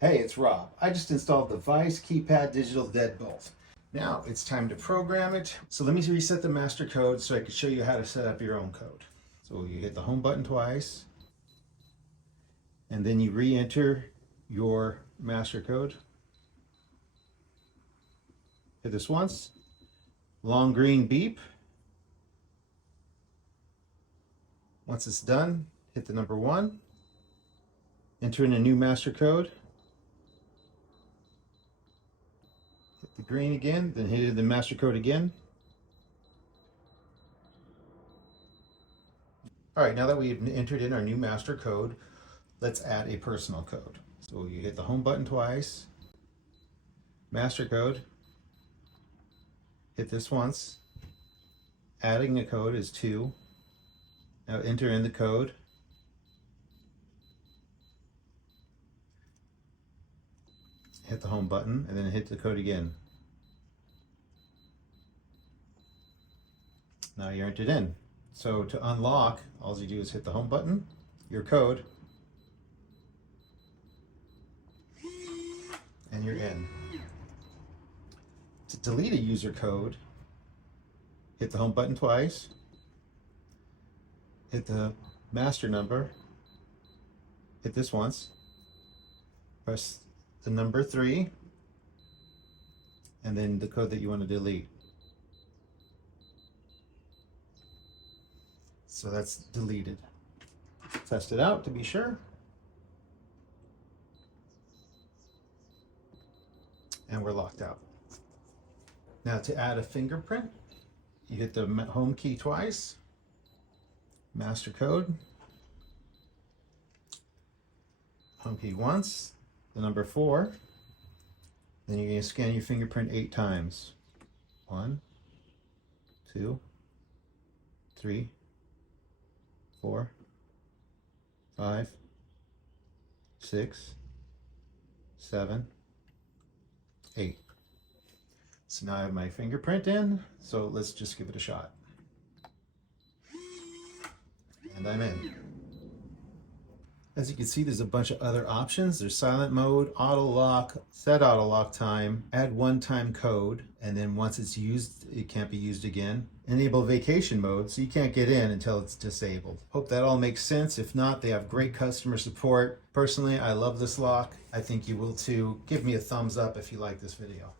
Hey, it's Rob. I just installed the Veise Keypad digital deadbolt. Now it's time to program it. So let me reset the master code so I can show you how to set up your own code. So you hit the home button twice, and then you re-enter your master code. Hit this once. Long green beep. Once it's done, hit the number 1. Enter in a new master code. Hit the green again, then hit the master code again. All right, now that we've entered in our new master code, let's add a personal code. So you hit the home button twice, master code, hit this once. Adding a code is 2. Now enter in the code. Hit the home button and then hit the code again. Now you're entered in. So to unlock, all you do is hit the home button, your code, and you're in. To delete a user code, hit the home button twice, hit the master number, hit this once, press the number 3, and then the code that you want to delete. So that's deleted. Test it out to be sure. And we're locked out. Now to add a fingerprint, you hit the home key twice, master code, home key once, the number 4, then you're going to scan your fingerprint 8 times. 1, 2, 3, 4, 5, 6, 7, 8. So now I have my fingerprint in, so let's just give it a shot. And I'm in. As you can see, there's a bunch of other options. There's silent mode, auto lock, set auto lock time, add one-time code, and then once it's used, it can't be used again. Enable vacation mode, so you can't get in until it's disabled. Hope that all makes sense. If not, they have great customer support. Personally, I love this lock. I think you will too. Give me a thumbs up if you like this video.